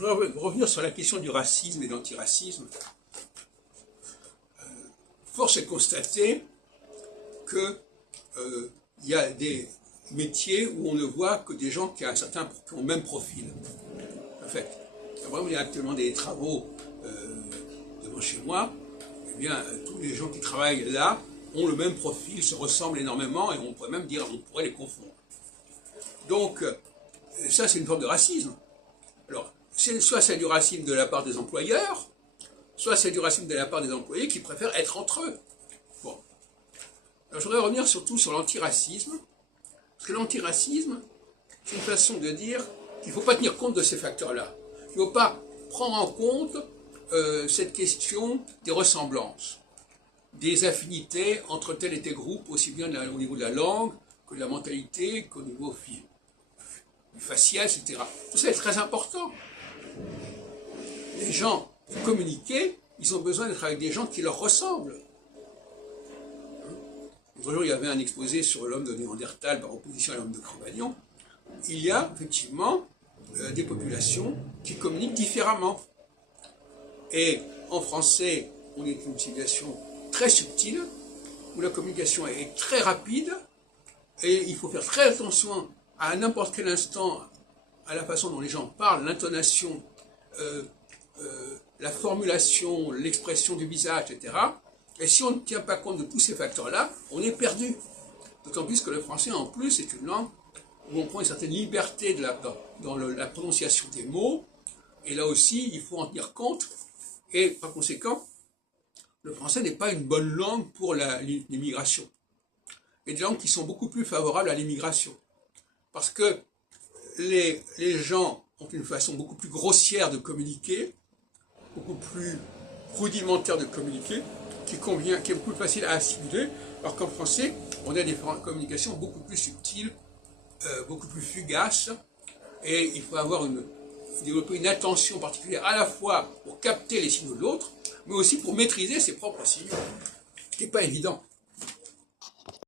Je voudrais revenir sur la question du racisme et de l'antiracisme. Force est de constater qu'il y a des métiers où on ne voit que des gens qui ont le même profil. En fait, il y a actuellement des travaux devant chez moi, eh bien, tous les gens qui travaillent là ont le même profil, se ressemblent énormément, et on pourrait même dire, on pourrait les confondre. Donc, ça c'est une forme de racisme. Alors, soit c'est du racisme de la part des employeurs, soit c'est du racisme de la part des employés qui préfèrent être entre eux. Bon. Alors, je voudrais revenir surtout sur l'antiracisme, parce que l'antiracisme, c'est une façon de dire qu'il ne faut pas tenir compte de ces facteurs-là. Il ne faut pas prendre en compte cette question des ressemblances, des affinités entre tel et tel groupe, aussi bien au niveau de la langue, que de la mentalité, qu'au niveau du facial, etc. Tout ça est très important. Les gens, pour communiquer, ils ont besoin d'être avec des gens qui leur ressemblent. L'autre jour, il y avait un exposé sur l'homme de Néandertal par opposition à l'homme de Cro-Magnon. Il y a effectivement des populations qui communiquent différemment. Et en français, on est dans une situation très subtile, où la communication est très rapide, et il faut faire très attention à n'importe quel instant à la façon dont les gens parlent, l'intonation, la formulation, l'expression du visage, etc. Et si on ne tient pas compte de tous ces facteurs-là, on est perdu. D'autant plus que le français, en plus, est une langue où on prend une certaine liberté dans la prononciation des mots, et là aussi, il faut en tenir compte, et par conséquent, le français n'est pas une bonne langue pour l'immigration. Il y a des langues qui sont beaucoup plus favorables à l'immigration. Parce que les gens ont une façon beaucoup plus grossière de communiquer, beaucoup plus rudimentaire de communiquer, qui est beaucoup plus facile à assimiler, alors qu'en français, on a des communications beaucoup plus subtiles, beaucoup plus fugaces, et il faut développer une attention particulière à la fois pour capter les signaux de l'autre, mais aussi pour maîtriser ses propres signaux, ce qui n'est pas évident.